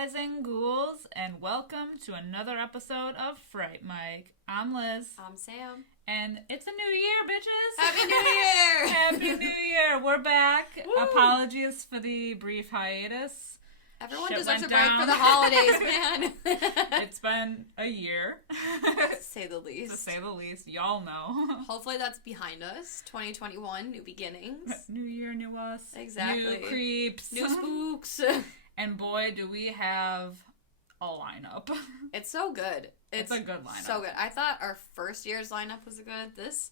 guys and ghouls, and welcome to another episode of Fright Mike. I'm Liz. I'm Sam. And it's a new year, bitches! Happy New Year! Happy New Year! We're back. Woo! Apologies for the brief hiatus. Everyone Shit deserves a went break down. for the holidays, man. It's been a year. To say the least. To say the least. Y'all know. Hopefully that's behind us. 2021, new beginnings. New year, new us. Exactly. New creeps. New spooks. And boy, do we have a lineup. It's so good. It's a good lineup. So good. I thought our first year's lineup was good. This,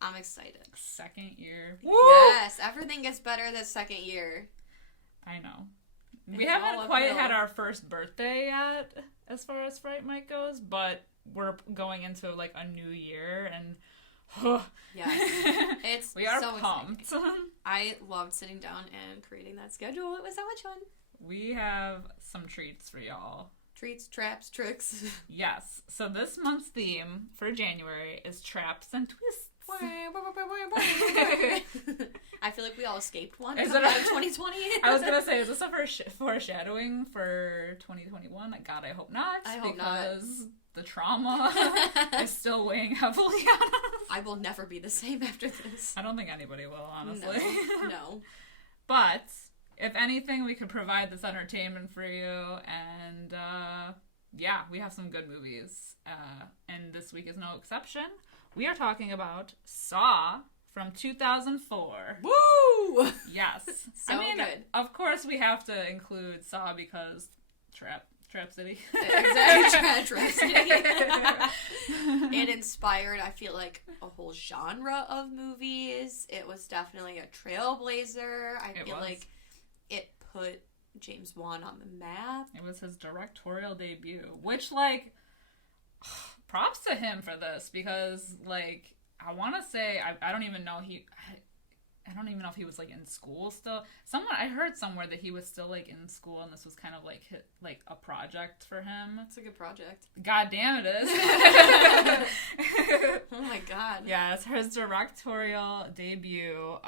I'm excited. Second year. Woo! Yes, everything gets better this second year. I know. It's We haven't all quite uphill. had our first birthday yet, as far as Fright Mike goes, but we're going into, like, a new year, and Yes. It's we are so pumped. exciting. I loved sitting down and creating that schedule. It was so much fun. We have some treats for y'all. Treats, traps, tricks. Yes. So this month's theme for January is traps and twists. I feel like we all escaped one Is coming it out of 2020. I was gonna say, is this a foreshadowing for 2021? God, I hope not. I hope not. Because the trauma is still weighing heavily on us. I will never be the same after this. I don't think anybody will, honestly. No. But if anything, we could provide this entertainment for you, and yeah, we have some good movies, and this week is no exception. We are talking about Saw from 2004. Woo! Yes. So good. Of course we have to include Saw because Trap City. Exactly. It inspired, I feel like, a whole genre of movies. It was definitely a trailblazer. I feel like it put James Wan on the map. It was his directorial debut, which, like, props to him for this, because, like, I want to say, I don't even know I don't even know if he was, like, in school still. I heard somewhere that he was still, like, in school, and this was kind of, like a project for him. It's a good project. God damn it is. Oh my god. Yeah, it's his directorial debut.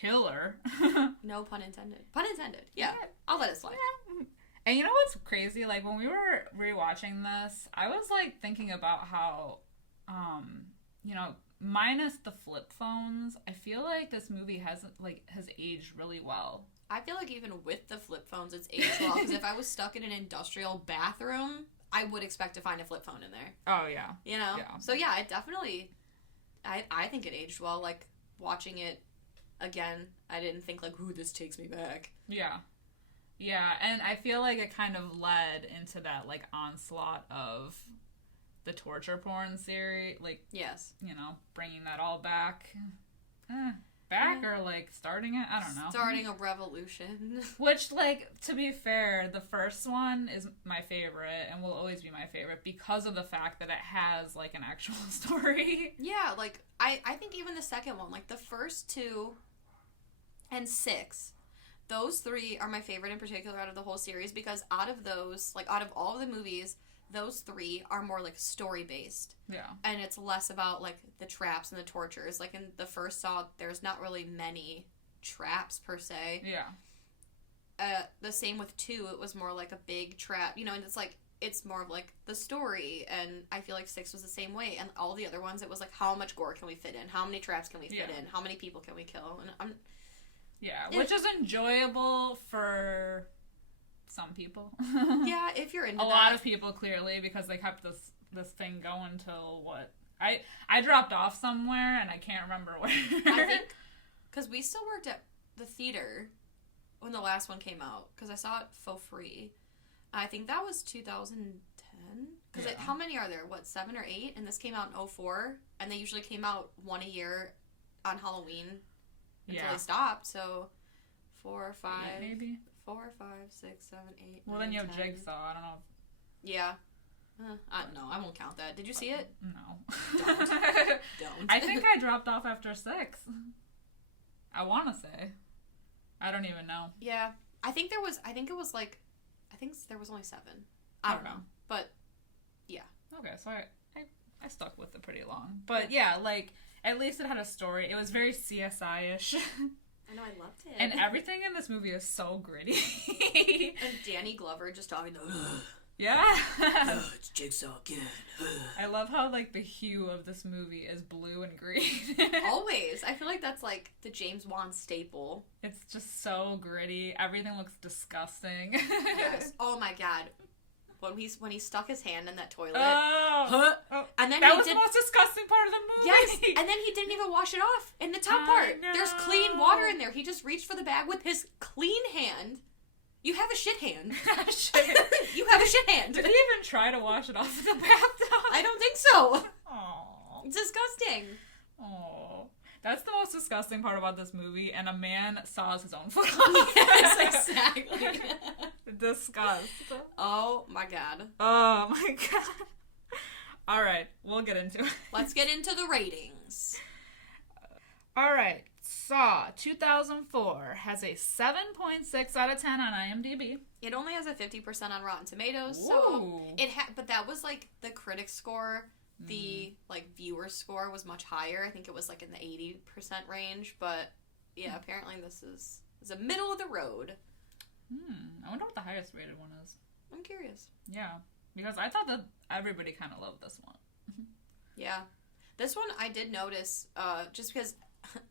Killer. No pun intended. Pun intended. Yeah. I'll let it slide. Yeah. And you know what's crazy? Like, when we were rewatching this, I was, like, thinking about how, you know, minus the flip phones, I feel like this movie has aged really well. I feel like even with the flip phones, it's aged well. Because if I was stuck in an industrial bathroom, I would expect to find a flip phone in there. Oh, yeah. You know? Yeah. So, yeah, it definitely... I think it aged well. Like, watching it again, I didn't think, like, ooh, this takes me back. Yeah. Yeah, and I feel like it kind of led into that, like, onslaught of the torture porn series. Like, yes. You know, bringing that all back. Or, like, starting it? I don't know. Starting a revolution. Which, like, to be fair, the first one is my favorite and will always be my favorite because of the fact that it has, like, an actual story. Yeah, like, I think even the second one, like, the first 2 and 6, those 3 are my favorite in particular out of the whole series, because out of those, like, out of all of the movies, those 3 are more, like, story-based. Yeah. And it's less about, like, the traps and the tortures. Like, in the first Saw, there's not really many traps, per se. Yeah. The same with 2, it was more like a big trap, you know, and it's, like, it's more of, like, the story, and I feel like 6 was the same way, and all the other ones, it was, like, how much gore can we fit in? How many traps can we fit in? How many people can we kill? And which is enjoyable for some people. Yeah, if you're into a lot of people, clearly, because they kept this thing going till what? I dropped off somewhere, and I can't remember where. I think, because we still worked at the theater when the last one came out, because I saw it for free. I think that was 2010. Because how many are there? What, 7 or 8? And this came out in 2004, and they usually came out one a year on Halloween until they stopped. So 4, 5, maybe 4, 5, 6, 7, 8. Well, 9, then you have 10. Jigsaw. I don't know. Yeah. No, I won't count that. Did you see it? No. Don't. I think I dropped off after 6. I want to say. I don't even know. Yeah. I think there was only 7. I don't know. But, yeah. Okay, so I stuck with it pretty long. But, yeah, like, at least it had a story. It was very CSI-ish. I know, I loved it. And everything in this movie is so gritty. And Danny Glover just talking to Yeah. it's Jigsaw again. I love how, like, the hue of this movie is blue and green. Always. I feel like that's, like, the James Wan staple. It's just so gritty. Everything looks disgusting. Yes. Oh, my God. When he stuck his hand in that toilet. Oh. And then that was the most disgusting part of the movie. Yes. And then he didn't even wash it off in the top part. No. There's clean water in there. He just reached for the bag with his clean hand. You have a shit hand. You have a shit hand. Did he even try to wash it off in the bathtub? I don't think so. Aww. It's disgusting. Aww. That's the most disgusting part about this movie, and a man saws his own foot off. Yes, exactly. Disgust. Oh my god. Oh my god. Alright, we'll get into it. Let's get into the ratings. Alright, Saw 2004 has a 7.6 out of 10 on IMDb. It only has a 50% on Rotten Tomatoes, Ooh. so but that was like the critic score. The like viewer score was much higher. I think it was like in the 80% range, but yeah, apparently this is a middle of the road. I wonder what the highest rated one is. I'm curious. Yeah, because I thought that everybody kind of loved this one. Yeah. This one I did notice, just because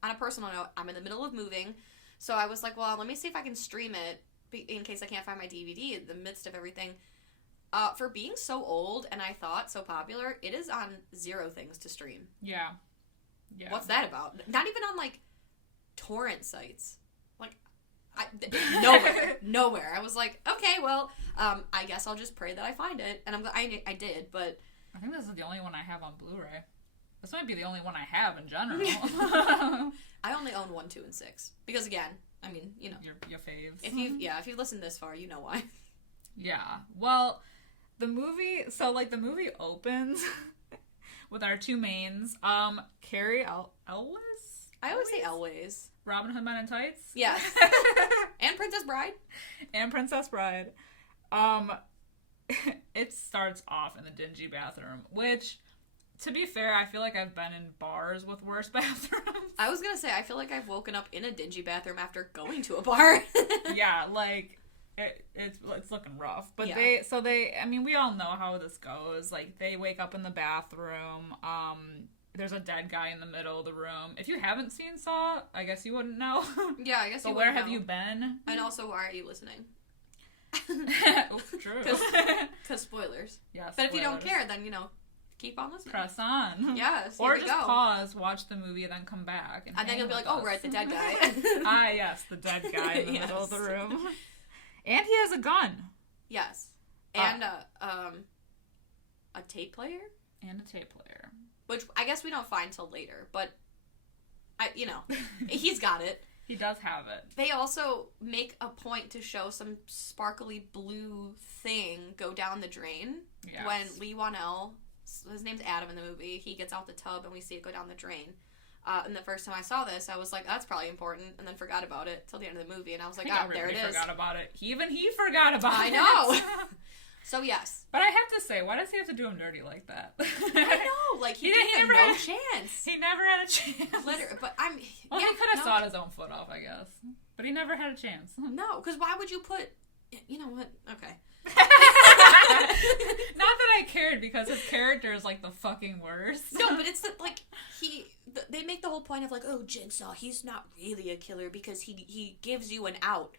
on a personal note, I'm in the middle of moving, so I was like, well, let me see if I can stream it in case I can't find my DVD in the midst of everything. For being so old and I thought so popular, it is on 0 things to stream. Yeah. What's that about? Not even on, like, torrent sites. Like, nowhere. I was like, okay, well, I guess I'll just pray that I find it. And I did, but... I think this is the only one I have on Blu-ray. This might be the only one I have in general. I only own 1, 2, and 6. Because, again, I mean, you know. Your faves. If you've listened this far, you know why. Yeah. Well... The movie opens with our two mains, Carrie Elwes? I always say Elways. Robin Hood Men in Tights? Yes. And Princess Bride. And Princess Bride. It starts off in the dingy bathroom, which, to be fair, I feel like I've been in bars with worse bathrooms. I was gonna say, I feel like I've woken up in a dingy bathroom after going to a bar. Yeah, like... It's looking rough, but yeah. we all know how this goes. Like, they wake up in the bathroom, there's a dead guy in the middle of the room. If you haven't seen Saw, I guess you wouldn't know. Yeah, I guess but you where wouldn't have know. you been? And also, why are you listening? Oh, true. Because spoilers. Yeah, but if you don't care, then, keep on listening. Press on. Yes, or just pause, watch the movie, and then come back. And then you'll be like, oh, right, the dead guy. Yes, the dead guy in the middle of the room. And he has a gun. Yes. And a tape player? And a tape player. Which I guess we don't find till later, but he's got it. He does have it. They also make a point to show some sparkly blue thing go down the drain. Yes. When Lee Wanell, his name's Adam in the movie, he gets out the tub and we see it go down the drain. And the first time I saw this, I was like, that's probably important, and then forgot about it till the end of the movie, and I was like, there it is. Forgot about it. Even he forgot about it. I know. So, yes. But I have to say, why does he have to do him dirty like that? I know. Like, he didn't have no chance. He never had a chance. Literally. But he could have sawed his own foot off, I guess. But he never had a chance. No, because why would you put... You know what? Okay. Not that I cared, because his character is like the fucking worst. No, but it's they make the whole point of like, oh, Jigsaw, he's not really a killer because he gives you an out.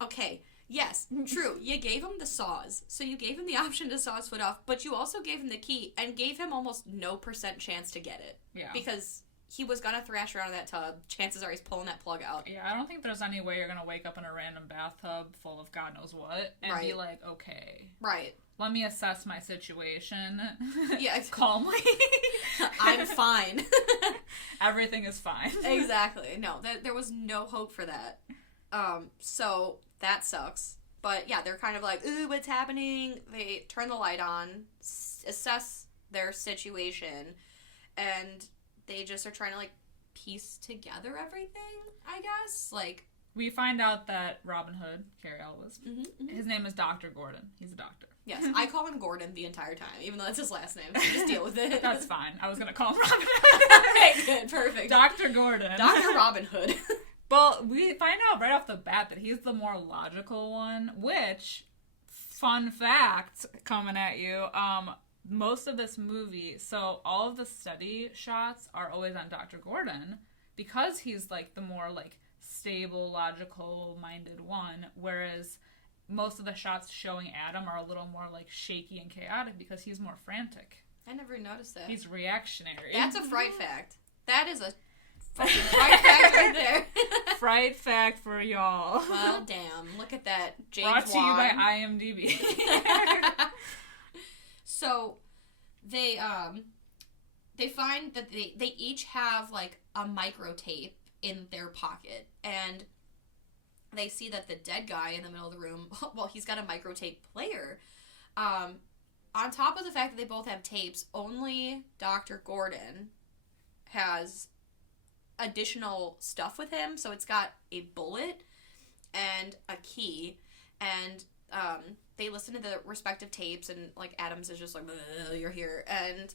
Okay, yes, true. You gave him the saws, so you gave him the option to saw his foot off, but you also gave him the key and gave him almost no % chance to get it. Yeah. Because he was gonna thrash around in that tub. Chances are he's pulling that plug out. Yeah, I don't think there's any way you're gonna wake up in a random bathtub full of God knows what and be like, okay. Right. Let me assess my situation. Yeah. Calmly. I'm fine. Everything is fine. Exactly. No, there was no hope for that. So that sucks. But yeah, they're kind of like, ooh, what's happening? They turn the light on, assess their situation, and they just are trying to, like, piece together everything, I guess. Like, we find out that Robin Hood, Carrie Elwes, his name is Dr. Gordon. He's a doctor. Yes, I call him Gordon the entire time, even though that's his last name, so just deal with it. That's fine. I was going to call him Robin Hood. Okay, good, perfect. Dr. Gordon. Dr. Robin Hood. Well, we find out right off the bat that he's the more logical one, which, fun fact coming at you, most of this movie, so all of the study shots are always on Dr. Gordon because he's like the more like stable, logical minded one, whereas most of the shots showing Adam are a little more like shaky and chaotic because he's more frantic. I never noticed that. He's reactionary. That's a fright fact. That is a fucking fright fact right there. Fright fact for y'all. Well, damn. Look at that. James Brought to Wan. you by IMDb. So, they find that they each have, like, a micro tape in their pocket. And they see that the dead guy in the middle of the room, well, he's got a micro tape player. On top of the fact that they both have tapes, only Dr. Gordon has additional stuff with him. So it's got a bullet and a key. And they listen to the respective tapes, and, like, Adams is just like, you're here. And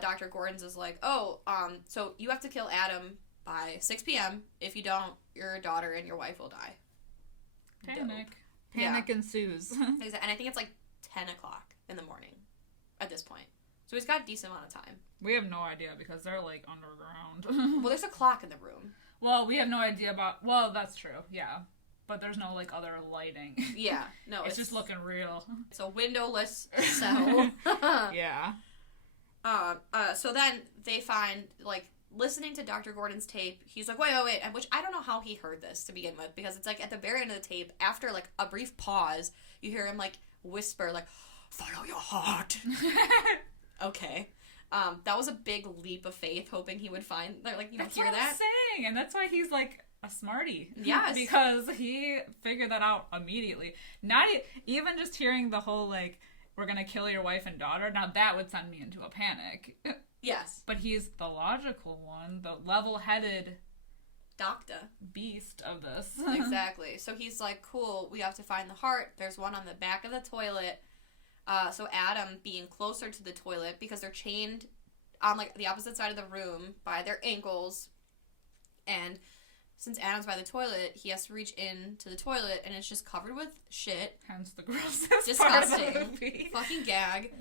Dr. Gordon's is like, so you have to kill Adam by 6 p.m. If you don't, your daughter and your wife will die. Panic ensues. And I think it's like 10 o'clock in the morning at this point. So he's got a decent amount of time. We have no idea because they're like underground. Well, there's a clock in the room. Well, we have no idea about... Well, that's true, yeah. But there's no like other lighting. Yeah, no. It's just looking real. It's a windowless cell. Yeah. So then they find, like, listening to Dr. Gordon's tape, he's like, wait, which I don't know how he heard this to begin with, because it's like at the very end of the tape, after like a brief pause, you hear him like whisper, like, follow your heart. Okay. That was a big leap of faith, hoping he would find, like, that's hear what that. I'm saying, and that's why he's like a smarty. Yes. Because he figured that out immediately. Not even just hearing the whole like, we're gonna kill your wife and daughter, now that would send me into a panic. Yes. But he's the logical one, the level-headed Doctor. Beast of this. Exactly. So he's like, cool, we have to find the heart. There's one on the back of the toilet. So Adam, being closer to the toilet, because they're chained on like the opposite side of the room by their ankles, and since Adam's by the toilet, he has to reach into the toilet, and it's just covered with shit. Hence the grossest Disgusting. part of the movie. Fucking gag.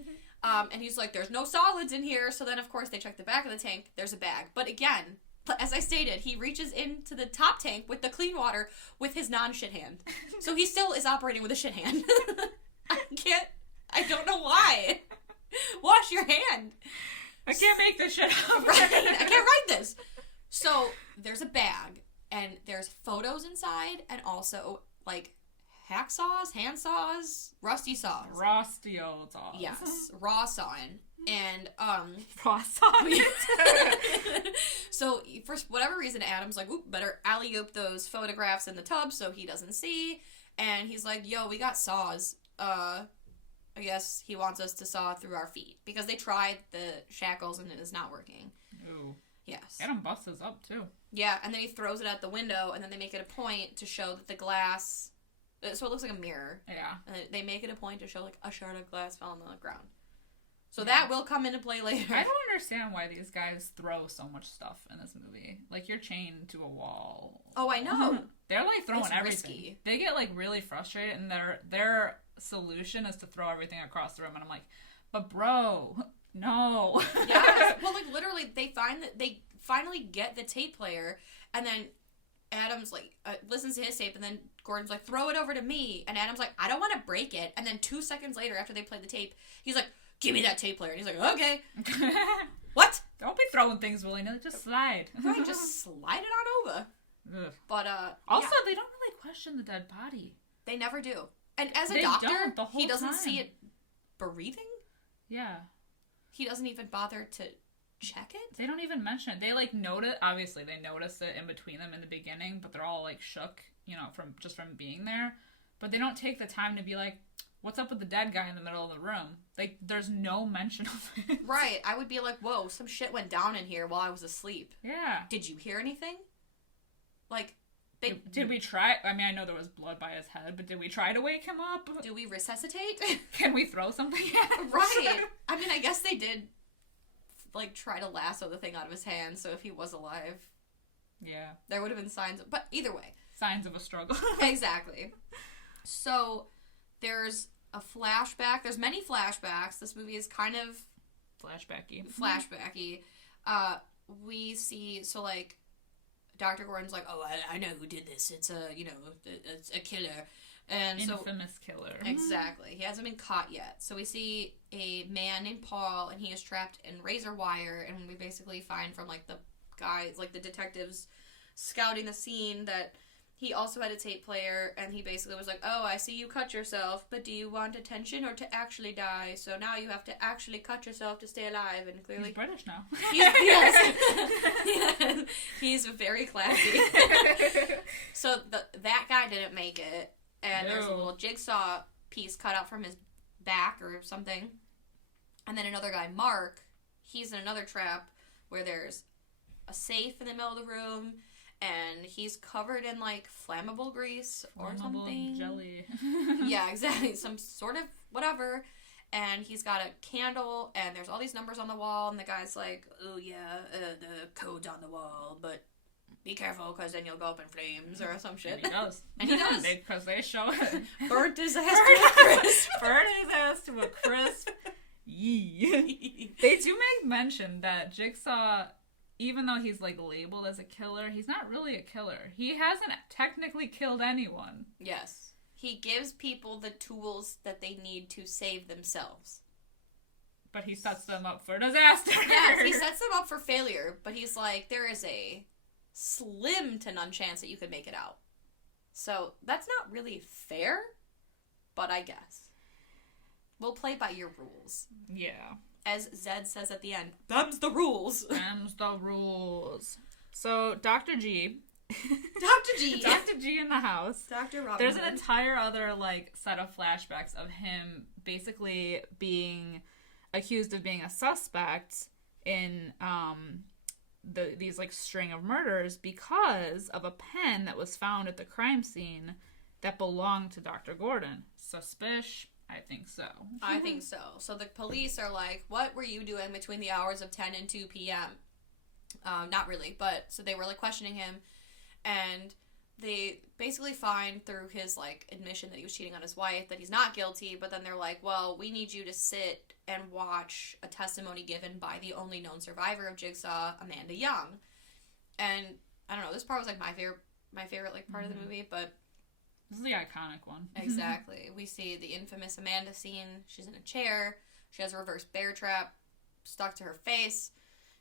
And he's like, there's no solids in here. So then, of course, they check the back of the tank. There's a bag. But again, as I stated, he reaches into the top tank with the clean water with his non-shit hand. So he still is operating with a shit hand. I don't know why. Wash your hand. I can't make this shit up. Right? I can't write this. So there's a bag, and there's photos inside, and also, like, hacksaws, handsaws, rusty saws. Rusty old saws. Yes, raw sawing. And, raw sawing. So, for whatever reason, Adam's like, oop, better alley-oop those photographs in the tub so he doesn't see. And he's like, yo, we got saws. I guess he wants us to saw through our feet. Because they tried the shackles and it is not working. Ooh. Yes. Adam busts us up, too. Yeah, and then he throws it at the window, and then they make it a point to show that the glass... So it looks like a mirror. Yeah. And they make it a point to show, like, a shard of glass fell on the ground. So that will come into play later. I don't understand why these guys throw so much stuff in this movie. Like, you're chained to a wall. Oh, I know. They're, like, throwing It's everything. risky. They get, like, really frustrated, and their solution is to throw everything across the room. And I'm like, but bro, no. Yes. Well, like, literally, they finally get the tape player, and then Adam's like, listens to his tape, and then Gordon's like, throw it over to me. And Adam's like, I don't want to break it. And then 2 seconds later, after they play the tape, he's like, give me that tape player. And he's like, okay. What? Don't be throwing things willy-nilly. Just slide. Right, just slide it on over. Ugh. But, also, yeah, they don't really question the dead body. they never do. And as a They doctor, don't the whole he doesn't time. see it breathing. Yeah. He doesn't even bother to check it. They don't even mention it. They, like, notice... Obviously, they notice it in between them in the beginning, but they're all, like, shook, you know, from being there. But they don't take the time to be like, what's up with the dead guy in the middle of the room? Like, there's no mention of it. Right. I would be like, whoa, some shit went down in here while I was asleep. Yeah. Did you hear anything? Like, Did we try... I mean, I know there was blood by his head, but did we try to wake him up? do we resuscitate? Can we throw something at him? Right. I mean, I guess they did, like, try to lasso the thing out of his hand, so if he was alive, Yeah. There would have been signs, but either way. Signs of a struggle. Exactly. So, there's a flashback. There's many flashbacks. This movie is kind of... Flashbacky. We see, so, like, Dr. Gordon's like, oh, I know who did this. It's it's a killer. And Infamous killer. Exactly. He hasn't been caught yet. So we see a man named Paul, and he is trapped in razor wire, and we basically find from, like, the guys, like, the detectives scouting the scene that he also had a tape player, and he basically was like, oh, I see you cut yourself, but do you want attention or to actually die? So now you have to actually cut yourself to stay alive, and clearly... He's British now. Yes. He's very classy. So that guy didn't make it, and there's a little jigsaw piece cut out from his back or something. And then another guy, Mark, he's in another trap where there's a safe in the middle of the room, and he's covered in, like, flammable grease or something. Jelly. Yeah, exactly. Some sort of whatever. And he's got a candle, and there's all these numbers on the wall, and the guy's like, oh, yeah, the code's on the wall, but be careful, because then you'll go up in flames or some shit. And he does. And he does. Because they show it. Burnt his ass to a crisp. Burnt his ass to a crisp. Yee. They do make mention that Jigsaw... Even though he's, like, labeled as a killer, he's not really a killer. He hasn't technically killed anyone. Yes. He gives people the tools that they need to save themselves. But he sets them up for disaster. Yes, he sets them up for failure, but he's like, there is a slim to none chance that you could make it out. So, that's not really fair, but I guess. We'll play by your rules. Yeah. As Zed says at the end, them's the rules. Them's the rules. So, Dr. G. Dr. G. Dr. G in the house. Dr. Robin. There's an entire other, like, set of flashbacks of him basically being accused of being a suspect in these, like, string of murders because of a pen that was found at the crime scene that belonged to Dr. Gordon. Suspicious. I think so. I think so. So the police are like, what were you doing between the hours of 10 and 2 p.m.? Not really, but so they were, like, questioning him, and they basically find through his, like, admission that he was cheating on his wife that he's not guilty, but then they're like, well, we need you to sit and watch a testimony given by the only known survivor of Jigsaw, Amanda Young. And I don't know, this part was, like, my favorite like, part of the movie, but this is the iconic one. Exactly. We see the infamous Amanda scene. She's in a chair. She has a reverse bear trap stuck to her face.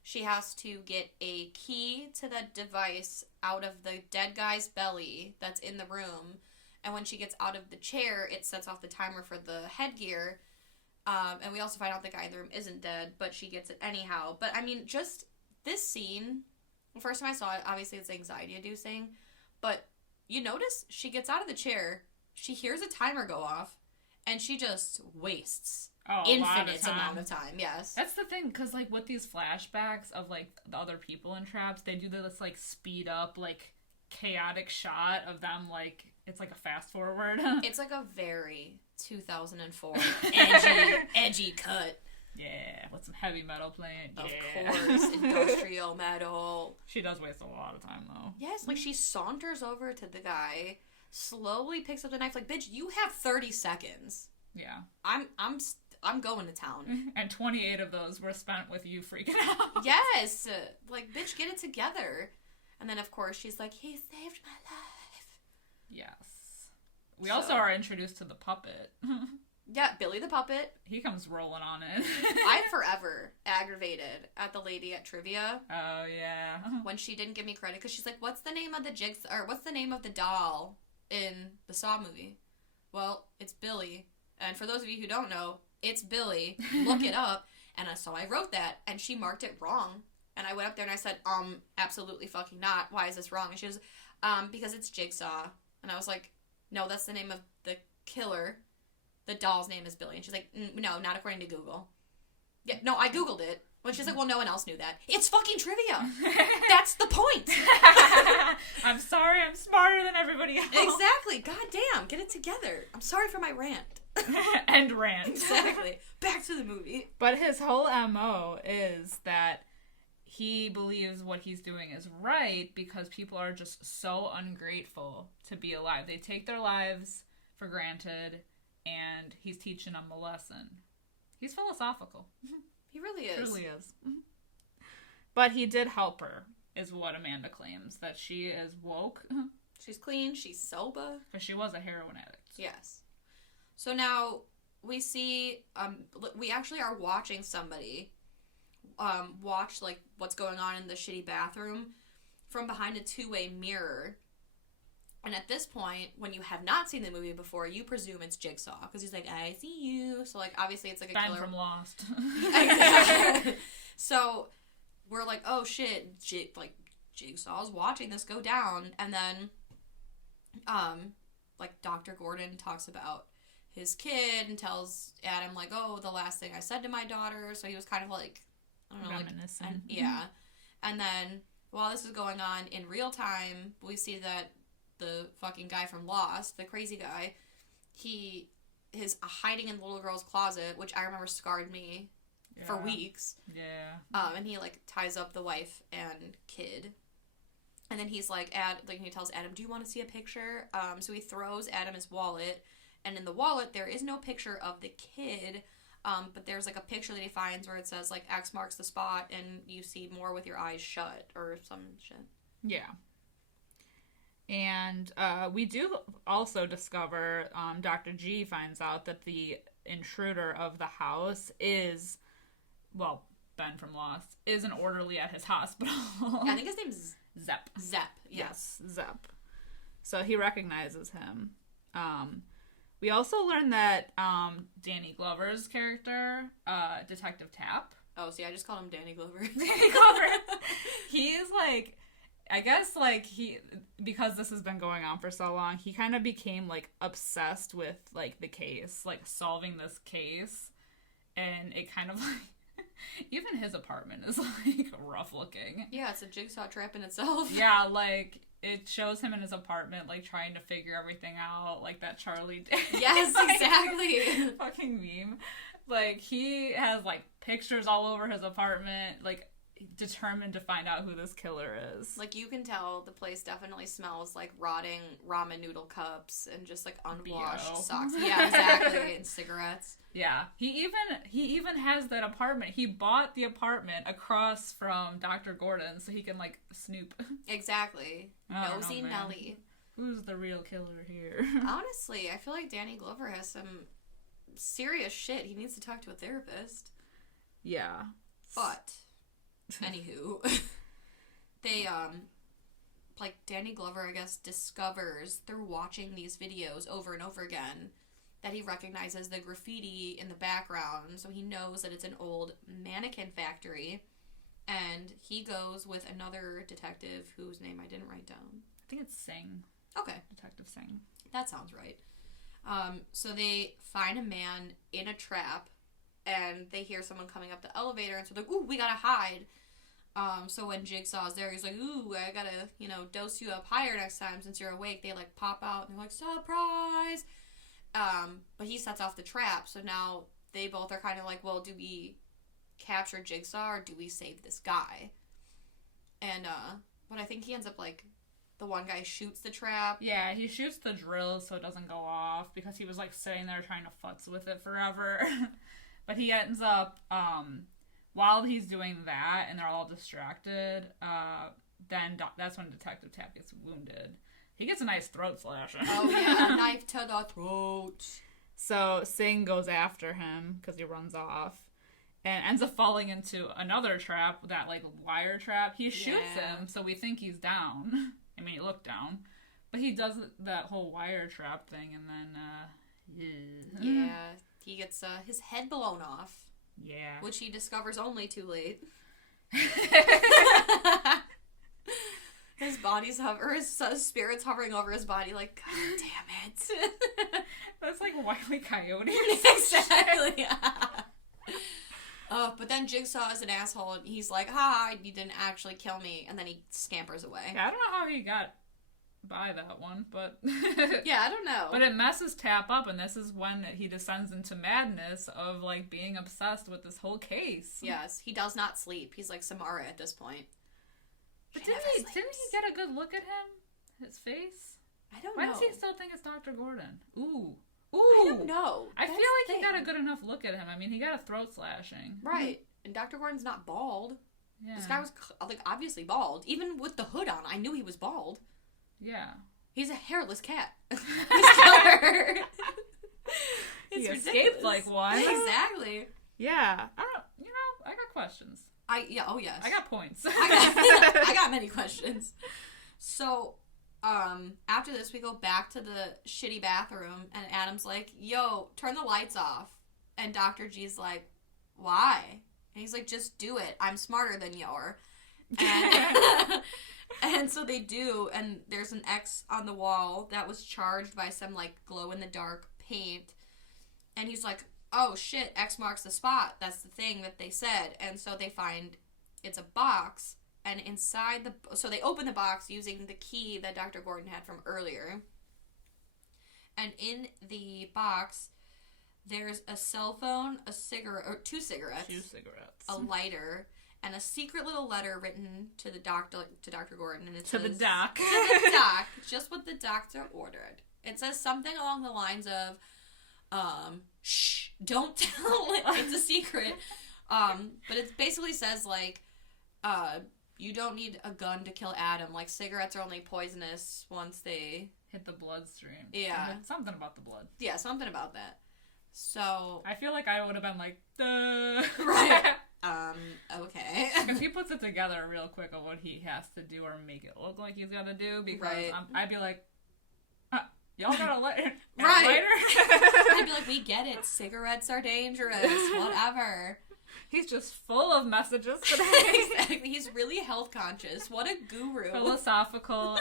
She has to get a key to that device out of the dead guy's belly that's in the room. And when she gets out of the chair, it sets off the timer for the headgear. And we also find out the guy in the room isn't dead, but she gets it anyhow. But, I mean, just this scene, the first time I saw it, obviously it's anxiety-inducing, but... You notice she gets out of the chair, she hears a timer go off, and she just wastes infinite amount of time. Yes. That's the thing, because, like, with these flashbacks of, like, the other people in traps, they do this, like, speed up, like, chaotic shot of them, like, it's like a fast forward. It's like a very 2004 edgy cut. Yeah, with some heavy metal playing. Yeah. Of course, industrial metal. She does waste a lot of time, though. Yes, like, she saunters over to the guy, slowly picks up the knife, like, bitch, you have 30 seconds. Yeah. I'm going to town. And 28 of those were spent with you freaking out. Yes! Like, bitch, get it together. And then, of course, she's like, he saved my life. Yes. We also are introduced to the puppet. Yeah, Billy the puppet. He comes rolling on it. I'm forever aggravated at the lady at trivia. Oh, yeah. When she didn't give me credit, because she's like, what's the name of the Jigsaw, or what's the name of the doll in the Saw movie? Well, it's Billy. And for those of you who don't know, it's Billy. Look it up. And so I wrote that, and she marked it wrong. And I went up there and I said, absolutely fucking not. Why is this wrong? And she was, because it's Jigsaw. And I was like, no, that's the name of the killer. The doll's name is Billy. And she's like, no, not according to Google. Yeah, no, I Googled it. When she's like, well, no one else knew that. It's fucking trivia. That's the point. I'm sorry, I'm smarter than everybody else. Exactly. God damn, get it together. I'm sorry for my rant. And rant. Exactly. Back to the movie. But his whole MO is that he believes what he's doing is right because people are just so ungrateful to be alive. They take their lives for granted, and he's teaching them a lesson. He's philosophical. He really is. Truly is. But he did help her, is what Amanda claims. That she is woke. She's clean. She's sober. Because she was a heroin addict. Yes. So now we see, we actually are watching somebody watch, like, what's going on in the shitty bathroom from behind a two-way mirror. And at this point, when you have not seen the movie before, you presume it's Jigsaw. Because he's like, I see you. So, like, obviously it's like a Ben killer. from Lost. Exactly. So, we're like, oh shit, Jigsaw's watching this go down. And then, like, Dr. Gordon talks about his kid and tells Adam, like, oh, the last thing I said to my daughter. So he was kind of like, I don't know, reminiscent. like, yeah. And then, while this is going on in real time, we see that the fucking guy from Lost, the crazy guy, he is hiding in the little girl's closet, which I remember scarred me for weeks. Yeah. And he, like, ties up the wife and kid. And then he's like, he tells Adam, do you want to see a picture? So he throws Adam his wallet, and in the wallet there is no picture of the kid, but there's, like, a picture that he finds where it says, like, X marks the spot, and you see more with your eyes shut, or some shit. Yeah. And we do also discover, Dr. G finds out that the intruder of the house is, well, Ben from Lost, is an orderly at his hospital. Yeah, I think his name's Zepp. Zepp, yes. Zepp. So he recognizes him. We also learn that Danny Glover's character, Detective Tapp. Oh, see, I just called him Danny Glover. Danny Glover. He is, like, I guess, like, because this has been going on for so long, he kind of became, like, obsessed with, like, the case, like, solving this case, and it kind of, like, even his apartment is, like, rough looking. Yeah, it's a jigsaw trap in itself. Yeah, like, it shows him in his apartment, like, trying to figure everything out, like that Charlie Day. Yes, like, exactly. Fucking meme. Like, he has, like, pictures all over his apartment, like, determined to find out who this killer is. Like, you can tell the place definitely smells like rotting ramen noodle cups and just, like, unwashed BO. socks. Yeah, exactly. And cigarettes. Yeah. He even has that apartment. He bought the apartment across from Dr. Gordon so he can, like, snoop. Exactly. Nosy Nelly. Who's the real killer here? Honestly, I feel like Danny Glover has some serious shit. He needs to talk to a therapist. Yeah. But anywho, they, like, Danny Glover, I guess, discovers through watching these videos over and over again that he recognizes the graffiti in the background, so he knows that it's an old mannequin factory, and he goes with another detective whose name I didn't write down. I think it's Singh. Okay. Detective Singh. That sounds right. So they find a man in a trap, and they hear someone coming up the elevator, and so they're like, ooh, we gotta hide. So when Jigsaw's there, he's like, ooh, I gotta, dose you up higher next time since you're awake. They, like, pop out, and they're like, surprise! But he sets off the trap, so now they both are kind of like, well, do we capture Jigsaw, or do we save this guy? And, but I think he ends up, like, the one guy shoots the trap. Yeah, he shoots the drill so it doesn't go off, because he was, like, sitting there trying to futz with it forever. But he ends up, while he's doing that, and they're all distracted, then that's when Detective Tapp gets wounded. He gets a nice throat slash. Oh, yeah, a knife to the throat. So Singh goes after him, because he runs off, and ends up falling into another trap, that, like, wire trap. He shoots him, so we think he's down. I mean, he looked down. But he does that whole wire trap thing, and then, yeah, he gets his head blown off. Yeah. Which he discovers only too late. His body's his spirit's hovering over his body like, God damn it. That's like Wile E. Coyote. Exactly. But then Jigsaw is an asshole, and he's like, ha, you didn't actually kill me, and then he scampers away. Yeah, I don't know how he got buy that one, but yeah, I don't know. But it messes Tapp up, and this is when he descends into madness of like being obsessed with this whole case. Yes, he does not sleep. He's like Samara at this point. But didn't he get a good look at him? His face? I don't know. Why does he still think it's Dr. Gordon? Ooh. I don't know. I feel like he got a good enough look at him. I mean, he got a throat slashing. Right. And Dr. Gordon's not bald. Yeah. This guy was, like, obviously bald. Even with the hood on, I knew he was bald. Yeah. He's a hairless cat. This killer. He escaped like one. Exactly. Yeah. I don't, I got questions. Oh yes. I got points. I got many questions. So, after this, we go back to the shitty bathroom, and Adam's like, yo, turn the lights off. And Dr. G's like, why? And he's like, just do it. I'm smarter than you are. And, and so they do, and there's an X on the wall that was charged by some, like, glow-in-the-dark paint. And he's like, oh, shit, X marks the spot. That's the thing that they said. And so they find it's a box. And inside so they open the box using the key that Dr. Gordon had from earlier. And in the box, there's a cell phone, a cigarette, or two cigarettes, a lighter, and a secret little letter written to Dr. Gordon. And it says, the doc. To the doc, just what the doctor ordered. It says something along the lines of, shh, don't tell it, it's a secret. But it basically says, like, you don't need a gun to kill Adam. Like, cigarettes are only poisonous once they hit the bloodstream. Yeah. Something about the blood. Yeah, something about that. So I feel like I would have been like, duh. Right. Okay. Because he puts it together real quick of what he has to do or make it look like he's got to do. Because I'd be like, y'all got a lighter? Right. I'd be like, we get it. Cigarettes are dangerous. Whatever. He's just full of messages today. Exactly. He's really health conscious. What a guru. Philosophical.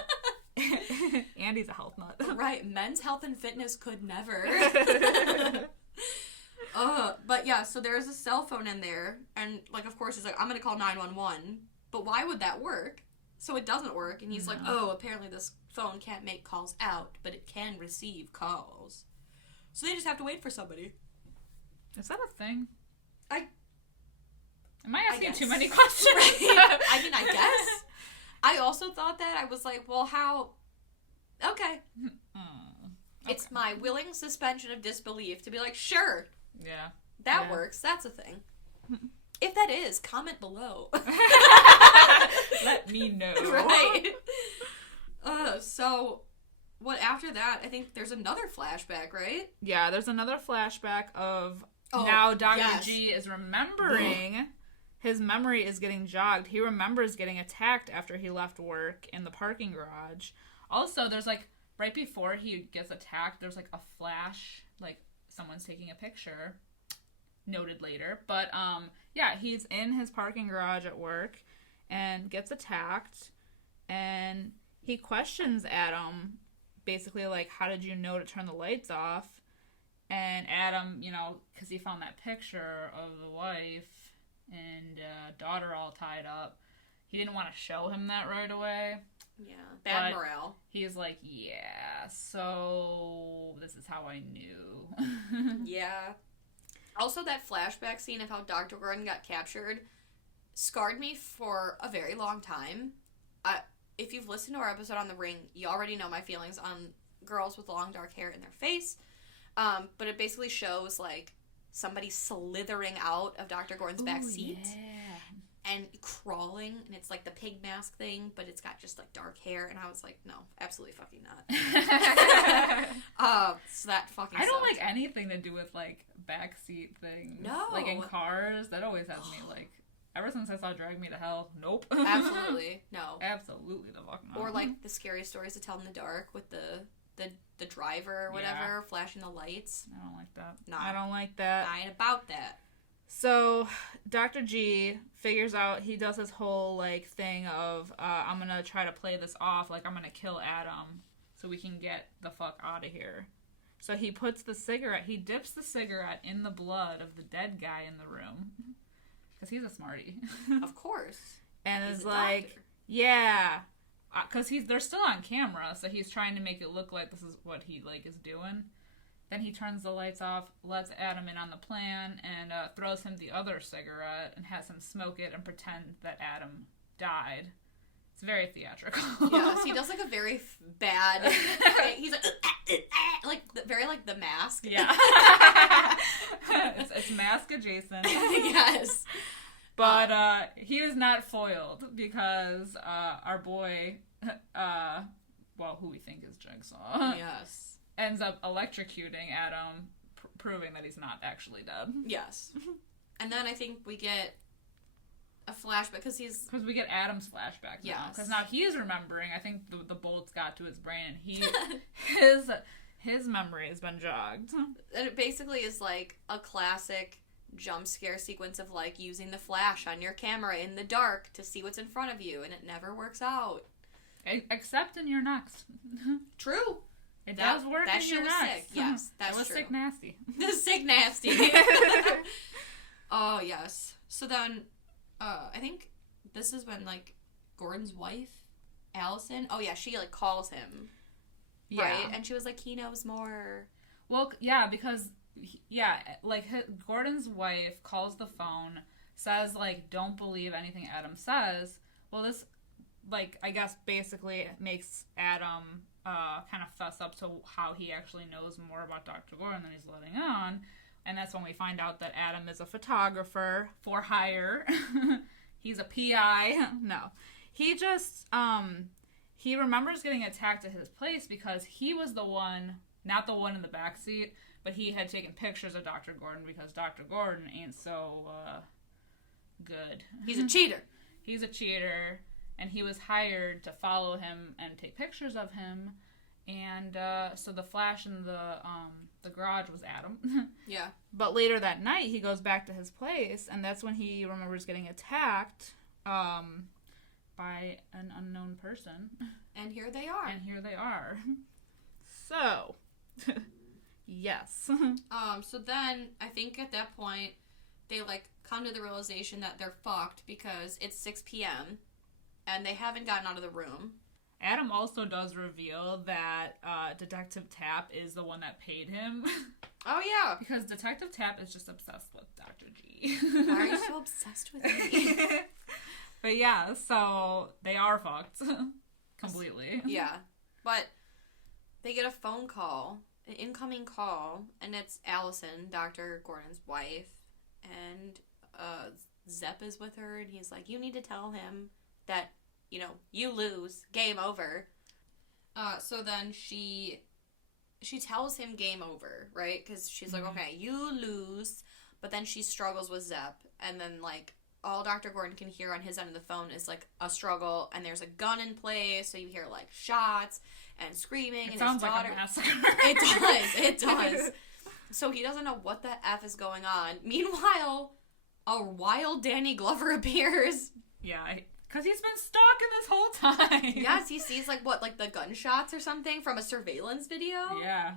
And he's a health nut. Right. Men's health and fitness could never. But yeah, so there's a cell phone in there. And, like, of course, he's like, I'm going to call 911. But why would that work? So it doesn't work. And he's like, oh, apparently this phone can't make calls out, but it can receive calls. So they just have to wait for somebody. Is that a thing? Am I I asking guess. too many questions? Right. I mean, I guess. I also thought that. I was like, well, how? Okay. It's my willing suspension of disbelief to be like, sure. Yeah. That works. That's a thing. If that is, comment below. Let me know. Right. So, what after that? I think there's another flashback, right? Yeah, there's another flashback of now Dr. G is remembering. His memory is getting jogged. He remembers getting attacked after he left work in the parking garage. Also, there's like, right before he gets attacked, there's like a flash, like someone's taking a picture. Noted later. But, yeah, he's in his parking garage at work and gets attacked. And he questions Adam, basically like, how did you know to turn the lights off? And Adam, because he found that picture of the wife and daughter all tied up, he didn't want to show him that right away. Yeah, bad morale. He's like, yeah, so this is how I knew. Yeah. Also, that flashback scene of how Dr. Gordon got captured scarred me for a very long time. If you've listened to our episode on The Ring, you already know my feelings on girls with long dark hair in their face. But it basically shows, like, somebody slithering out of Dr. Gordon's back seat. Yeah. And crawling, and it's like the pig mask thing, but it's got just, like, dark hair, and I was like, no, absolutely fucking not. So that fucking I don't sucked. like anything to do with, like, backseat things. No. Like, in cars, that always has me, like, ever since I saw Drag Me to Hell, nope. Absolutely, no. Absolutely the fuck no. Or, like, the scariest stories to tell in the dark with the driver or whatever, flashing the lights. I don't like that. No. I don't like that. I ain't about that. So, Dr. G figures out, he does his whole, like, thing of, I'm gonna try to play this off, like, I'm gonna kill Adam so we can get the fuck out of here. So he dips the cigarette in the blood of the dead guy in the room. Because he's a smarty. Of course. And he's is like, doctor. yeah, because they're still on camera, so he's trying to make it look like this is what he like is doing. Then he turns the lights off, lets Adam in on the plan, and throws him the other cigarette and has him smoke it and pretend that Adam died. It's very theatrical. Yes, he does like a very bad. He's like very like The Mask. Yeah, it's Mask adjacent. Yes, but he was not foiled because our boy, who we think is Jigsaw, yes, ends up electrocuting Adam, proving that he's not actually dead. Yes, and then I think we get a flashback because we get Adam's flashback now. Because now he's remembering. I think the bolts got to his brain. His memory has been jogged. And it basically is like a classic jump scare sequence of like using the flash on your camera in the dark to see what's in front of you, and it never works out. Except in your next. True. It does work that in your was next. Sick. Yes, that's true. It was sick nasty. The sick nasty. Oh yes. So then. I think this is when, like, Gordon's wife, Allison, she, like, calls him, right? And she was like, he knows more. Well, yeah, because, Gordon's wife calls the phone, says, like, don't believe anything Adam says. Well, this, like, I guess basically makes Adam kind of fess up to how he actually knows more about Dr. Gordon than he's letting on. And that's when we find out that Adam is a photographer for hire. He's a PI. No. He just, he remembers getting attacked at his place because he was the one, not the one in the backseat, but he had taken pictures of Dr. Gordon because Dr. Gordon ain't so, good. He's a cheater. He's a cheater, and he was hired to follow him and take pictures of him. And so the flash in the garage was Adam. Yeah. But later that night, he goes back to his place, and that's when he remembers getting attacked by an unknown person. And here they are. So, yes. So then, I think at that point, they, like, come to the realization that they're fucked because it's 6 p.m., and they haven't gotten out of the room. Adam also does reveal that Detective Tapp is the one that paid him. Oh, yeah. Because Detective Tapp is just obsessed with Dr. G. Why are you so obsessed with me? But yeah, so they are fucked. Completely. Yeah. But they get a phone call, an incoming call, and it's Allison, Dr. Gordon's wife, and Zepp is with her, and he's like, you need to tell him that you lose. Game over. So then she tells him game over, right? Because she's like, okay, you lose. But then she struggles with Zepp. And then, like, all Dr. Gordon can hear on his end of the phone is, like, a struggle. And there's a gun in play. So you hear, like, shots and screaming. It and sounds his daughter... like a massacre. It does. So he doesn't know what the F is going on. Meanwhile, a wild Danny Glover appears. Yeah, because he's been stalking this whole time. Yes, he sees, like the gunshots or something from a surveillance video. Yeah.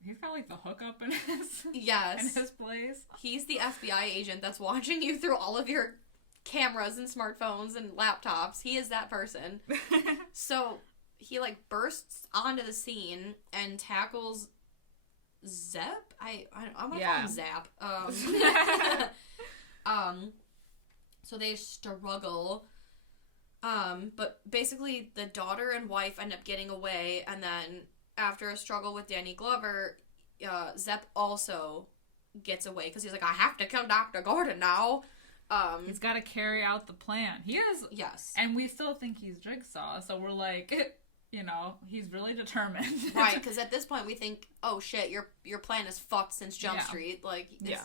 He's got, like, the hookup in his... Yes. In his place. He's the FBI agent that's watching you through all of your cameras and smartphones and laptops. He is that person. So, he, like, bursts onto the scene and tackles Zepp? I want to call him Zap. So they struggle... but basically the daughter and wife end up getting away, and then after a struggle with Danny Glover, Zepp also gets away because he's like, I have to kill Dr. Gordon now. He's got to carry out the plan. He is. Yes. And we still think he's Jigsaw, so we're like, he's really determined. Right, because at this point we think, oh shit, your plan is fucked since Jump Street. Like, it's,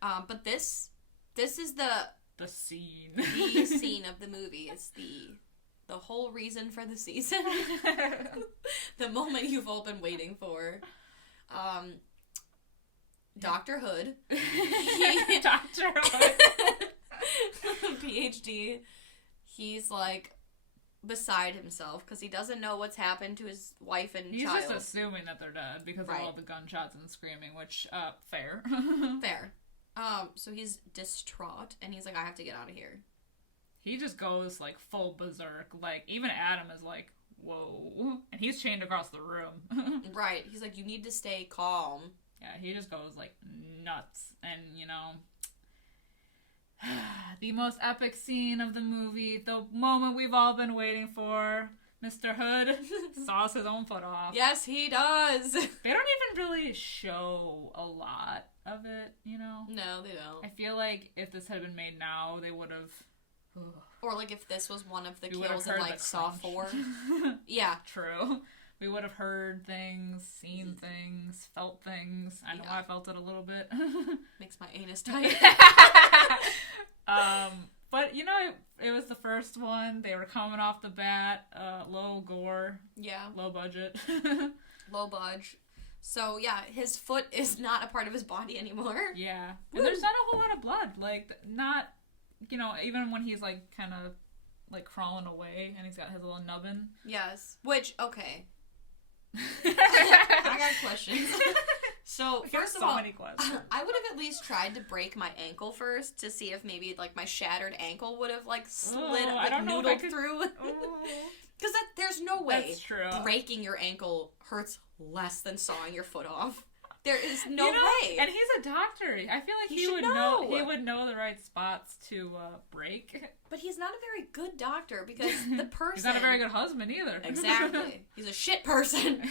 but this is the scene. The scene of the movie. It's the whole reason for the season. The moment you've all been waiting for. Dr. Hood. Dr. Hood. PhD. He's like beside himself because he doesn't know what's happened to his wife and child. He's just assuming that they're dead because of all the gunshots and screaming, which, fair. Fair. So he's distraught, and he's like, I have to get out of here. he just goes, like, full berserk. Like, even Adam is like, whoa. And he's chained across the room. Right. He's like, you need to stay calm. Yeah, he just goes, like, nuts. And, you know, the most epic scene of the movie, the moment we've all been waiting for, Mr. Hood saws his own foot off. Yes, he does. They don't even really show a lot of it, you know? No, they don't. I feel like if this had been made now, they would have... Or, like, if this was one of the We kills in, like, Saw 4. Yeah. True. We would have heard things, seen things, felt things. I know I felt it a little bit. Makes my anus tight. But, you know, it was the first one. They were coming off the bat. Low gore. Yeah. Low budget. Low budge. So, yeah, his foot is not a part of his body anymore. Yeah. And there's not a whole lot of blood. Like, not, you know, even when he's, like, kind of, like, crawling away and he's got his little nubbin. Yes. Which, okay. I got questions. So, first of all, many questions. I would have at least tried to break my ankle first to see if maybe, like, my shattered ankle would have, like, slid, noodled through. Because there's no way That's true. breaking your ankle hurts less than sawing your foot off. There is no way. And he's a doctor. I feel like he would know. He would know the right spots to break. But he's not a very good doctor because the person... He's not a very good husband either. Exactly. He's a shit person.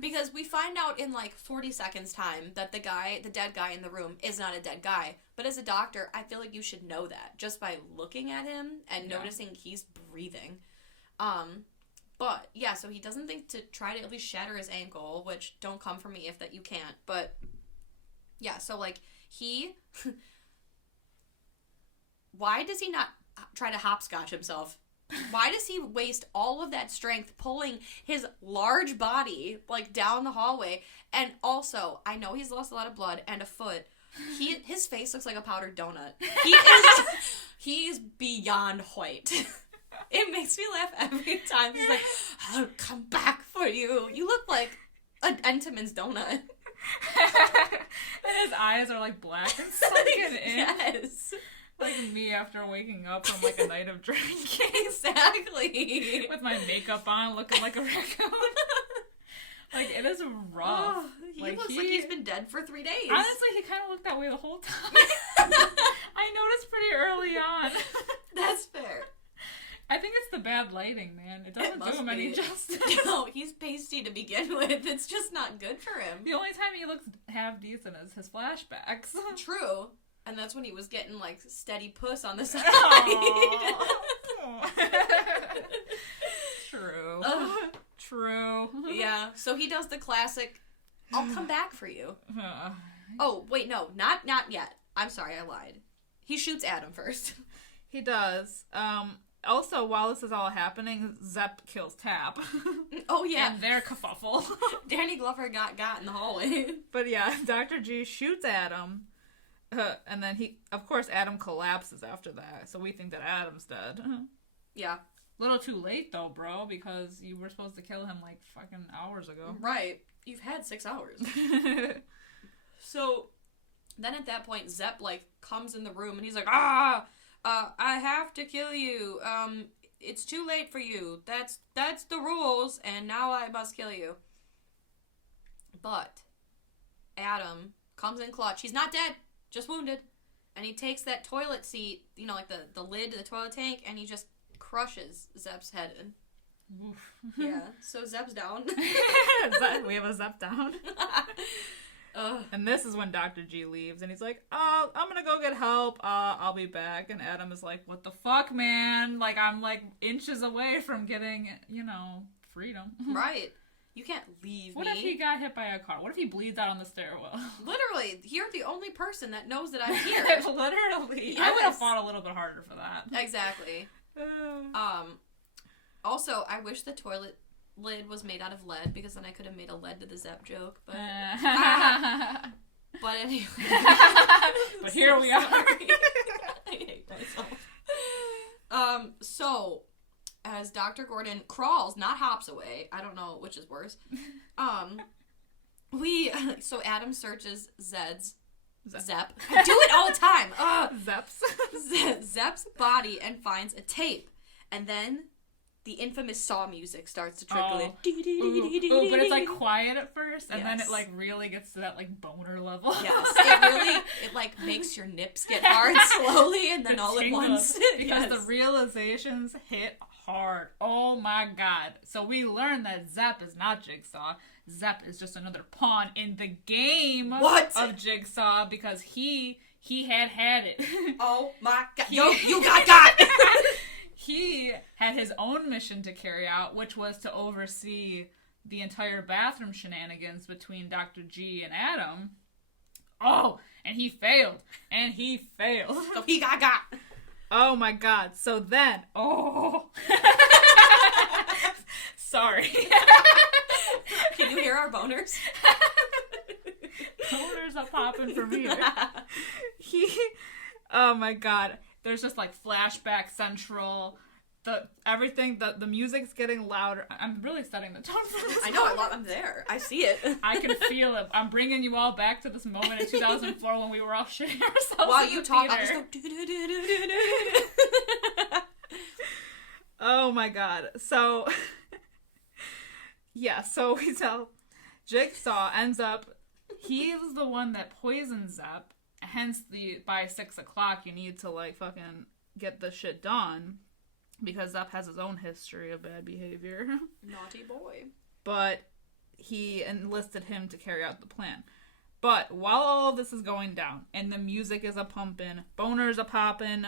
Because we find out in like 40 seconds time that the dead guy in the room is not a dead guy. But as a doctor, I feel like you should know that just by looking at him and noticing he's breathing. But, yeah, so he doesn't think to try to at least shatter his ankle, which don't come for me if that you can't. But, yeah, so, like, why does he not try to hopscotch himself? Why does he waste all of that strength pulling his large body, like, down the hallway? And also, I know he's lost a lot of blood and a foot. His face looks like a powdered donut. He's beyond white. It makes me laugh every time. He's like, I'll come back for you. You look like an Entenmann's donut. And his eyes are like black and sunken in. Yes. Like me after waking up from like a night of drinking. Exactly. With my makeup on, looking like a raccoon. Like, it is rough. Oh, he looks like he's been dead for 3 days. Honestly, he kind of looked that way the whole time. I noticed pretty early on. That's fair. I think it's the bad lighting, man. It doesn't do him any justice. No, he's pasty to begin with. It's just not good for him. The only time he looks half decent is his flashbacks. True. And that's when he was getting, like, steady puss on the side. True. True. Yeah, so he does the classic, I'll come back for you. Oh, wait, no, not yet. I'm sorry, I lied. He shoots Adam first. He does. Also, while this is all happening, Zepp kills Tapp. Oh, yeah. And their kerfuffle. Danny Glover got in the hallway. But yeah, Dr. G shoots Adam. And then of course, Adam collapses after that. So we think that Adam's dead. Yeah. Little too late, though, bro, because you were supposed to kill him, like, fucking hours ago. Right. You've had 6 hours. So, then at that point, Zepp, like, comes in the room, and he's like, I have to kill you. It's too late for you. That's the rules, and now I must kill you. But Adam comes in clutch. He's not dead, just wounded. And he takes that toilet seat, you know, like the lid to the toilet tank, and he just crushes Zepp's head in. Oof. Yeah, so Zepp's down. We have a Zepp down. And this is when Dr. G leaves, and he's like, oh, I'm gonna go get help, I'll be back. And Adam is like, what the fuck, man? Like, I'm, like, inches away from getting, you know, freedom. Right. You can't leave What me. if he got hit by a car? What if he bleeds out on the stairwell? Literally, you're the only person that knows that I'm here. Literally. Yes. I would have fought a little bit harder for that. Exactly. Also, I wish the toilet lid was made out of lead, because then I could have made a lead to the Zepp joke, but but anyway. But here we are. I hate myself. So as Dr. Gordon crawls, not hops away, I don't know which is worse. So Adam searches Zed's Zepp. I do it all the time. Zepp's body and finds a tape. And then the infamous Saw music starts to trickle in. But it's like quiet at first, and then it like really gets to that like boner level. Yes, it like makes your nips get hard slowly, and then all at once. Because the realizations hit hard. Oh my god. So we learned that Zepp is not Jigsaw. Zepp is just another pawn in the game of Jigsaw, because he had it. Oh my god. Yo, you got He had his own mission to carry out, which was to oversee the entire bathroom shenanigans between Dr. G and Adam. Oh, and he failed. So he got. Oh my god. So then, sorry. Can you hear our boners? Boners are popping from here. Oh my god. There's just like flashback central. The music's getting louder. I'm really setting the tone for this. I know, I'm there. I see it. I can feel it. I'm bringing you all back to this moment in 2004 when we were all shitting ourselves. While you talk, I'll just go do. Oh my god. So, yeah, so we tell Jigsaw ends up, he's the one that poisons Zepp. Hence, by 6 o'clock, you need to, like, fucking get the shit done. Because Zepp has his own history of bad behavior. Naughty boy. But he enlisted him to carry out the plan. But while all of this is going down, and the music is a-pumping, boners a-popping,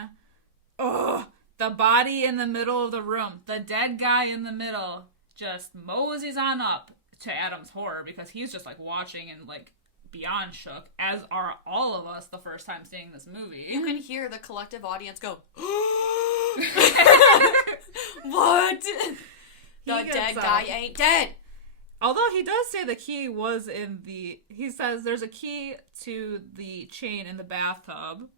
the body in the middle of the room, the dead guy in the middle, just moseys on up to Adam's horror, because he's just, like, watching and, like, beyond shook, as are all of us the first time seeing this movie. You can hear the collective audience go, what? The dead guy ain't dead. Although he does say the key was he says there's a key to the chain in the bathtub.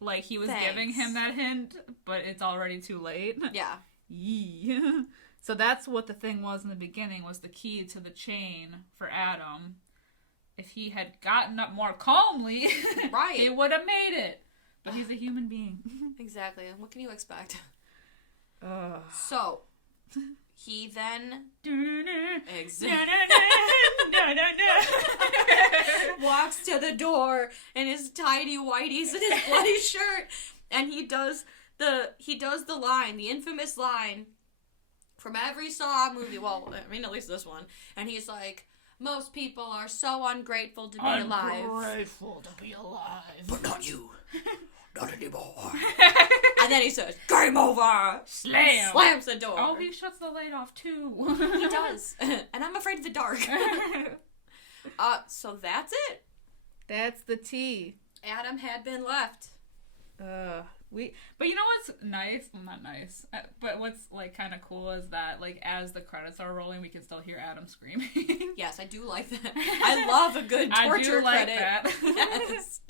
Like, he was giving him that hint, but it's already too late. Yeah. Yeah. So that's what the thing was in the beginning, was the key to the chain for Adam. If he had gotten up more calmly, right, he would have made it. But he's a human being. Exactly. What can you expect? So, he then walks to the door in his tidy whities and his bloody shirt, and he does the line, the infamous line from every Saw movie. Well, I mean, at least this one. And he's like, most people are so ungrateful to be alive. Ungrateful to be alive. But not you. Not anymore. And then he says, game over. Slam. Slams the door. Oh, he shuts the light off too. He does. And I'm afraid of the dark. So that's it. That's the tea. Adam had been left. But you know what's nice? Well, not nice. But what's, like, kind of cool is that, like, as the credits are rolling, we can still hear Adam screaming. Yes, I do like that. I love a good torture credit. I do like that. Yes.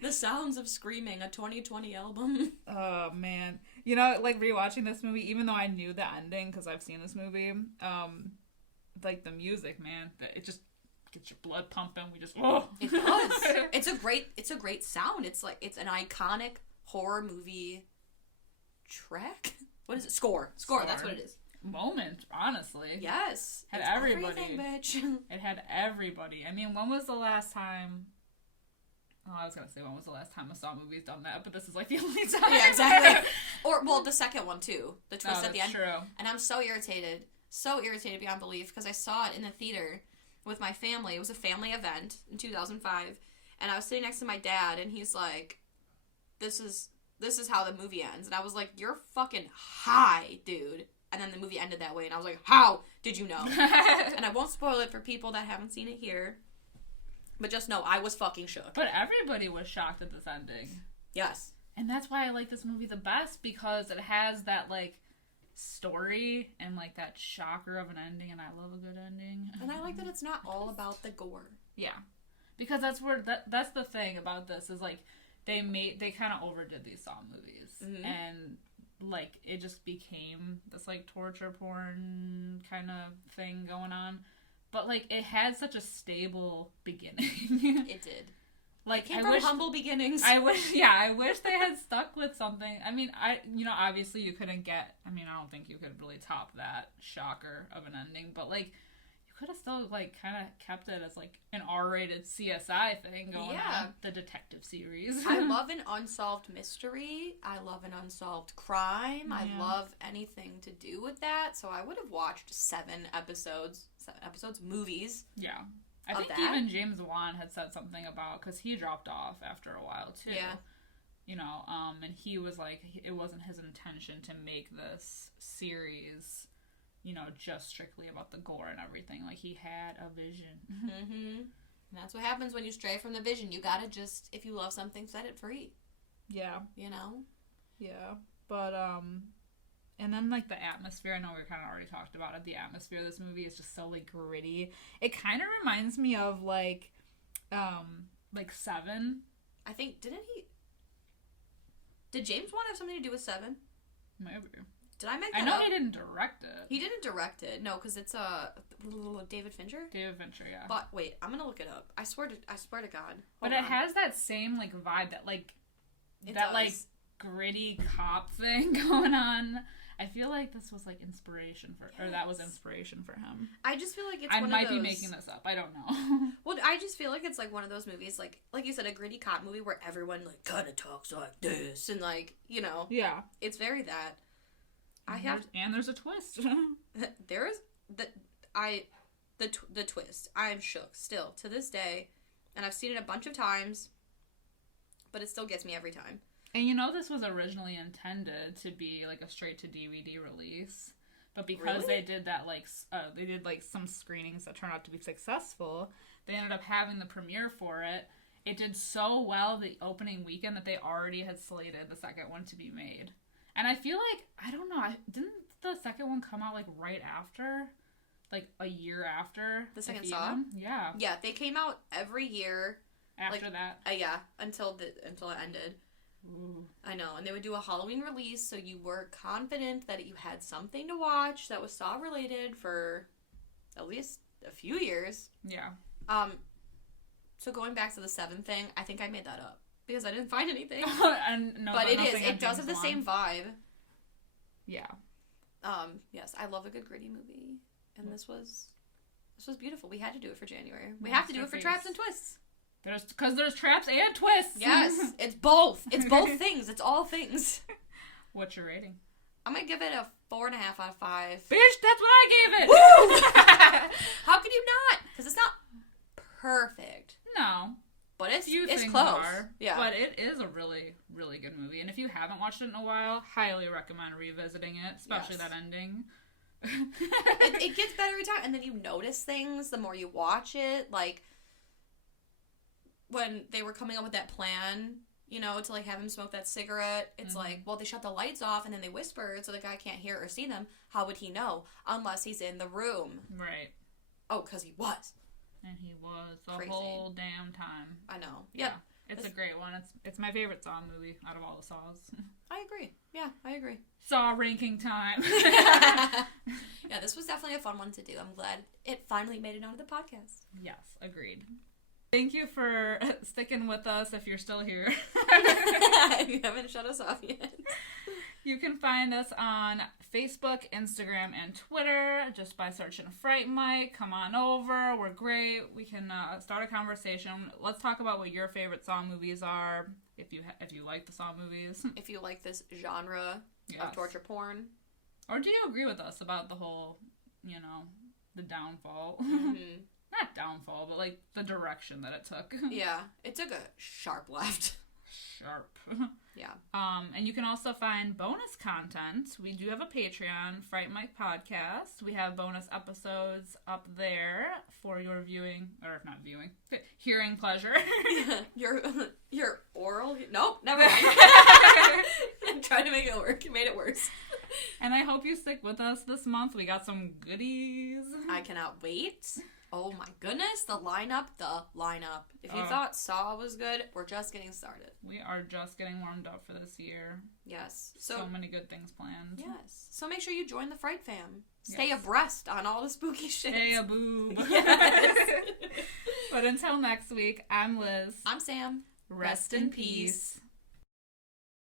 The sounds of screaming, a 2020 album. Oh, man. You know, like, rewatching this movie, even though I knew the ending, because I've seen this movie, like, the music, man, it just gets your blood pumping. We just, It does. It's a great sound. It's like, it's an iconic horror movie track? What is it? Score. That's what it is. Moment, honestly. Yes. Had everybody. Everything, bitch. It had everybody. I mean, when was the last time... Oh, I was going to say when was the last time a Saw movie's done that, but this is like the only time. Yeah, exactly. Or, well, the second one, too. The twist at the end. True. And I'm so irritated beyond belief, because I saw it in the theater with my family. It was a family event in 2005, and I was sitting next to my dad, and he's like, this is how the movie ends. And I was like, you're fucking high, dude. And then the movie ended that way, and I was like, how did you know? And I won't spoil it for people that haven't seen it here. But just know, I was fucking shook. But everybody was shocked at this ending. Yes. And that's why I like this movie the best, because it has that, like, story and, like, that shocker of an ending, and I love a good ending. And I like that it's not all about the gore. Yeah. Because that's where, that's the thing about this, is, like, they kind of overdid these Saw movies. Mm-hmm. And, like, it just became this, like, torture porn kind of thing going on. But, like, it had such a stable beginning. It did. Like, came from humble beginnings. I wish they had stuck with something. I mean, obviously you couldn't get, I don't think you could really top that shocker of an ending, but, like, you could have still, like, kind of kept it as, like, an R-rated CSI thing going on. The detective series. I love an unsolved mystery. I love an unsolved crime. Yeah. I love anything to do with that. So I would have watched 7 episodes, movies. Yeah. I think even James Wan had said something about, because he dropped off after a while, too. Yeah. And he was like, it wasn't his intention to make this series, just strictly about the gore and everything. Like, he had a vision. Mm-hmm. And that's what happens when you stray from the vision. You gotta just, if you love something, set it free. Yeah. Yeah. But, and then, like, the atmosphere, I know we kind of already talked about it, the atmosphere of this movie is just so, like, gritty. It kind of reminds me of, like, Seven. I think, did James Wan have something to do with Seven? Maybe. Did I make that up? I know he didn't direct it. He didn't direct it, no, because it's, David Fincher? David Fincher, yeah. But, wait, I'm gonna look it up. I swear to God. But it has that same, like, vibe that, like, like, gritty cop thing going on. I feel like this was, like, inspiration or that was inspiration for him. I just feel like it's one of those... I might be making this up. I don't know. Well, I just feel like it's, like, one of those movies, like you said, a gritty cop movie where everyone, like, kind of talks like this, and, like, Yeah. It's very that. And there's a twist. There is... The twist. I'm shook, still, to this day, and I've seen it a bunch of times, but it still gets me every time. And this was originally intended to be, like, a straight-to-DVD release. But because they did that, like, some screenings that turned out to be successful, they ended up having the premiere for it. It did so well the opening weekend that they already had slated the second one to be made. And I feel like, I don't know, didn't the second one come out, like, right after? Like, a year after? The second Saw? Yeah. Yeah, they came out every year. After that? Yeah, until it ended. Ooh. I know, and they would do a Halloween release, so you were confident that you had something to watch that was Saw related for at least a few years. Yeah. So going back to the 7 thing, I think I made that up because I didn't find anything. But it does have the same vibe. Yeah. Yes, I love a good gritty movie, and this was beautiful. We had to do it for January. We have to do it for traps and twists. Because there's traps and twists. Yes, it's both. It's both things. It's all things. What's your rating? I'm going to give it a 4.5 out of 5. Bitch, that's what I gave it. Woo! How could you not? Because it's not perfect. No. But it's close. Yeah. But it is a really, really good movie. And if you haven't watched it in a while, highly recommend revisiting it, especially that ending. It gets better every time. And then you notice things the more you watch it. Like, when they were coming up with that plan, to, like, have him smoke that cigarette, it's like, well, they shut the lights off and then they whispered so the guy can't hear or see them. How would he know? Unless he's in the room. Right. Oh, because he was. And he was the whole damn time. I know. Yeah. It's a great one. It's my favorite Saw movie out of all the Saws. I agree. Yeah, I agree. Saw ranking time. Yeah, this was definitely a fun one to do. I'm glad it finally made it onto the podcast. Yes, agreed. Thank you for sticking with us if you're still here. You haven't shut us off yet. You can find us on Facebook, Instagram, and Twitter just by searching Fright Mike. Come on over. We're great. We can start a conversation. Let's talk about what your favorite Saw movies are, if you like the Saw movies. If you like this genre of torture porn. Or do you agree with us about the whole, the downfall? Mm-hmm. Not downfall, but, like, the direction that it took. Yeah, it took a sharp left. Sharp. Yeah. And you can also find bonus content. We do have a Patreon, Fright Mike Podcast. We have bonus episodes up there for your hearing pleasure. Your oral... Nope, never mind. I'm trying to make it work. You made it worse. And I hope you stick with us this month. We got some goodies. I cannot wait. Oh my goodness, the lineup. If you thought Saw was good, we're just getting started. We are just getting warmed up for this year. Yes. So many good things planned. Yes. So make sure you join the Fright Fam. Stay abreast on all the spooky shit. Stay a boob. Yes. But until next week, I'm Liz. I'm Sam. Rest in peace.